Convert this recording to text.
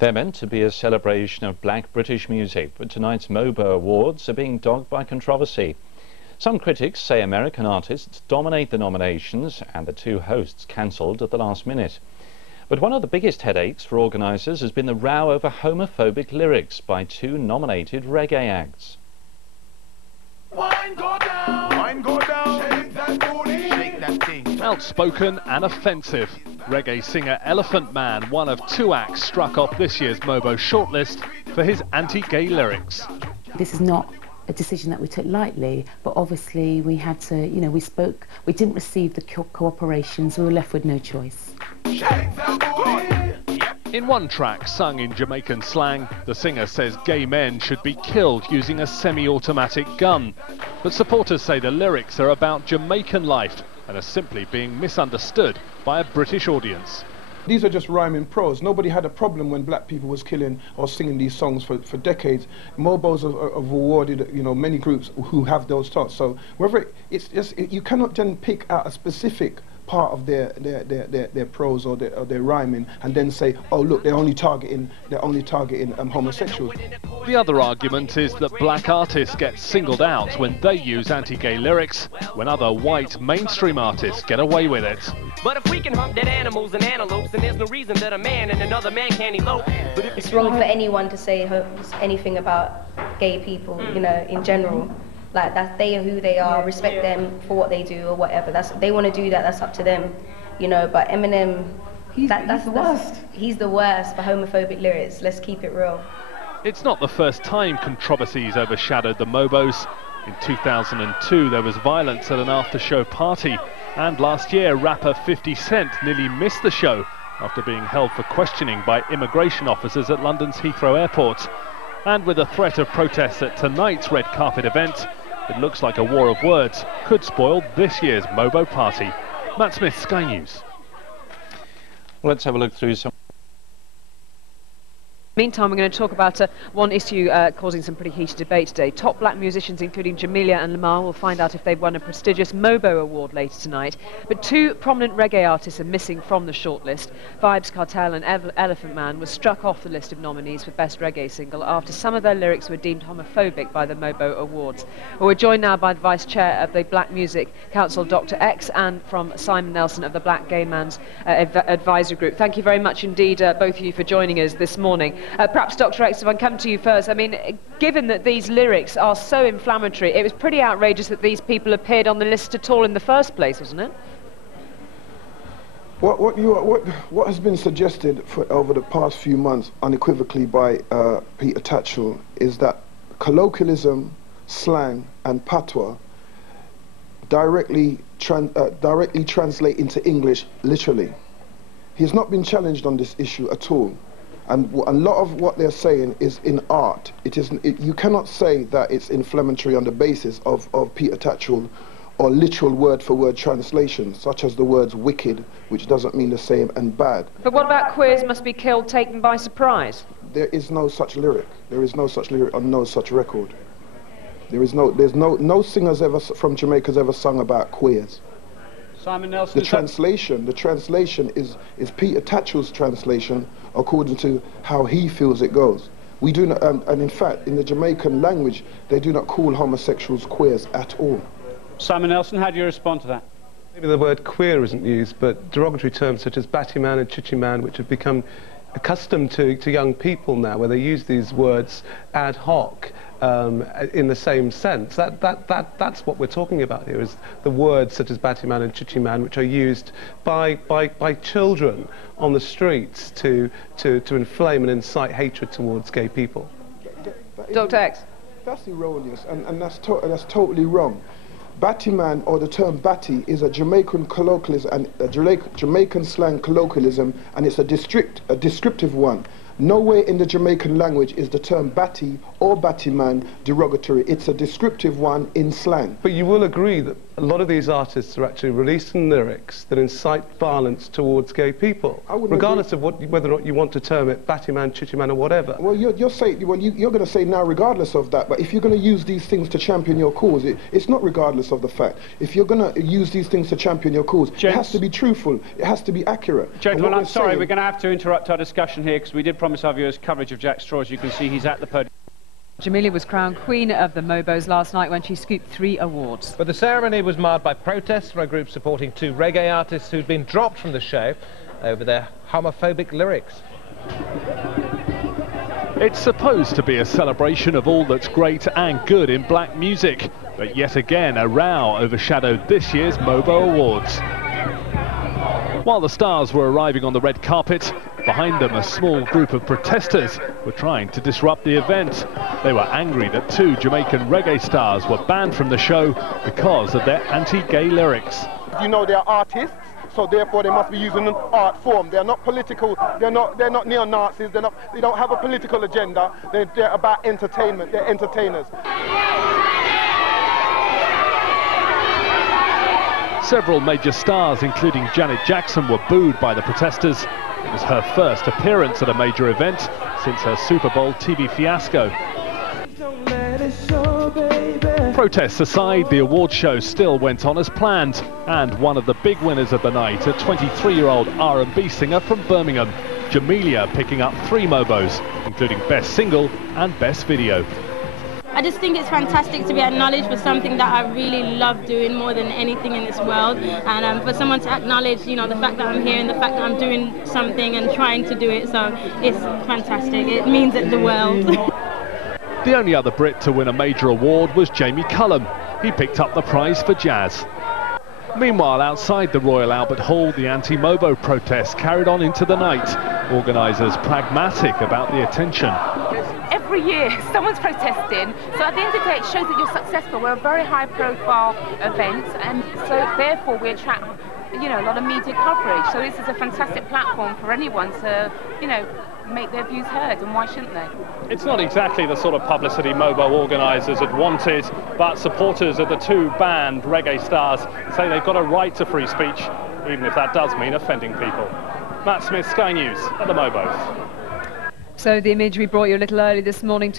They're meant to be a celebration of black British music, but tonight's Mobo Awards are being dogged by controversy. Some critics say American artists dominate the nominations and the two hosts cancelled at the last minute. But one of the biggest headaches for organisers has been the row over homophobic lyrics by two nominated reggae acts. Wine go down, shake that booty, shake that thing. Outspoken and offensive, reggae singer Elephant Man, one of two acts, struck off this year's Mobo shortlist for his anti-gay lyrics. This is not a decision that we took lightly, but obviously we had to, we didn't receive the cooperation, so we were left with no choice. Shake that booty. In one track, sung in Jamaican slang, the singer says gay men should be killed using a semi-automatic gun. But supporters say the lyrics are about Jamaican life and are simply being misunderstood by a British audience. These are just rhyming prose. Nobody had a problem when black people was killing or singing these songs for decades. Mobos have awarded, many groups who have those thoughts. So whether you cannot then pick out a specific part of their prose or their rhyming and then say, oh look, they're only targeting homosexuals. The other argument is that black artists get singled out when they use anti-gay lyrics, when other white mainstream artists get away with it. But if we can hunt dead animals and antelopes, then there's no reason that a man and another man can't elope. But if it's wrong for anyone to say anything about gay people, in general. Like, they are who they are, respect them for what they do or whatever. They want to do that, that's up to them, But Eminem, he's the worst. He's the worst for homophobic lyrics, let's keep it real. It's not the first time controversies overshadowed the Mobos. In 2002 there was violence at an after-show party, and last year rapper 50 Cent nearly missed the show after being held for questioning by immigration officers at London's Heathrow Airport. And with the threat of protests at tonight's red carpet event, it looks like a war of words could spoil this year's Mobo party. Matt Smith, Sky News. Well, let's have a look through some. Meantime, we're going to talk about one issue causing some pretty heated debate today. Top black musicians, including Jamelia and Lamar, will find out if they've won a prestigious Mobo Award later tonight. But two prominent reggae artists are missing from the shortlist. Vybz Kartel and Elephant Man were struck off the list of nominees for Best Reggae Single after some of their lyrics were deemed homophobic by the Mobo Awards. Well, we're joined now by the Vice Chair of the Black Music Council, DOCX, and from Simon Nelson of the Black Gay Man's Advisory Group. Thank you very much indeed, both of you, for joining us this morning. Perhaps, Dr. X, if I come to you first, I mean, given that these lyrics are so inflammatory, it was pretty outrageous that these people appeared on the list at all in the first place, wasn't it? What has been suggested over the past few months, unequivocally by Peter Tatchell, is that colloquialism, slang, and patois directly translate into English literally. He's not been challenged on this issue at all. And a lot of what they're saying is in art. You cannot say that it's inflammatory on the basis of Peter Tatchell or literal word-for-word translation, such as the words wicked, which doesn't mean the same, and bad. But what about queers must be killed, taken by surprise? There is no such lyric. There is no such lyric on no such record. There's no singers ever from Jamaica's ever sung about queers. Simon Nelson. The translation is Peter Tatchell's translation according to how he feels it goes. We do not, and in fact, in the Jamaican language, they do not call homosexuals queers at all. Simon Nelson, how do you respond to that? Maybe the word queer isn't used, but derogatory terms such as batty man and chichi man, which have become accustomed to young people now, where they use these words ad hoc in the same sense. That's what we're talking about here, is the words such as batty man and chichi man, which are used by children on the streets to inflame and incite hatred towards gay people. Dr. X. That's erroneous, and that's totally wrong. Batty man, or the term batty, is a Jamaican colloquialism, and a Jamaican slang colloquialism, and it's a descriptive one. Nowhere in the Jamaican language is the term batty or batty man derogatory. It's a descriptive one in slang. But you will agree that a lot of these artists are actually releasing lyrics that incite violence towards gay people, regardless of whether or not you want to term it batty man, chitty man, or whatever. Well, you're saying, well, you're going to say now regardless of that, but if you're going to use these things to champion your cause, it's not regardless of the fact. If you're going to use these things to champion your cause, it has to be truthful, it has to be accurate. Gentlemen, I'm sorry, we're going to have to interrupt our discussion here because we did promise our viewers coverage of Jack Straw. As you can see, he's at the podium. Jamelia was crowned Queen of the Mobos last night when she scooped 3 awards. But the ceremony was marred by protests from a group supporting 2 reggae artists who'd been dropped from the show over their homophobic lyrics. It's supposed to be a celebration of all that's great and good in black music, but yet again a row overshadowed this year's Mobo Awards. While the stars were arriving on the red carpet, behind them a small group of protesters were trying to disrupt the event. They were angry that 2 Jamaican reggae stars were banned from the show because of their anti-gay lyrics. You know, they're artists, so therefore they must be using an art form. They're not political, they're not neo-Nazis, they don't have a political agenda, they're about entertainment, they're entertainers. Several major stars, including Janet Jackson, were booed by the protesters. It was her first appearance at a major event since her Super Bowl TV fiasco. Protests aside, the award show still went on as planned, and one of the big winners of the night, a 23-year-old R&B singer from Birmingham, Jamelia, picking up 3 Mobos, including Best Single and Best Video. I just think it's fantastic to be acknowledged for something that I really love doing more than anything in this world, and for someone to acknowledge, you know, the fact that I'm here and the fact that I'm doing something and trying to do it, so it's fantastic. It means it the world. The only other Brit to win a major award was Jamie Cullum. He picked up the prize for jazz. Meanwhile, outside the Royal Albert Hall, the anti-Mobo protests carried on into the night. Organisers pragmatic about the attention. Every year someone's protesting, so at the end of the day it shows that you're successful. We're a very high profile event, and so therefore we attract, you know, a lot of media coverage. So this is a fantastic platform for anyone to, you know, make their views heard, and why shouldn't they? It's not exactly the sort of publicity Mobo organisers had wanted, but supporters of the 2 banned reggae stars say they've got a right to free speech, even if that does mean offending people. Matt Smith, Sky News at the Mobos. So the image we brought you a little early this morning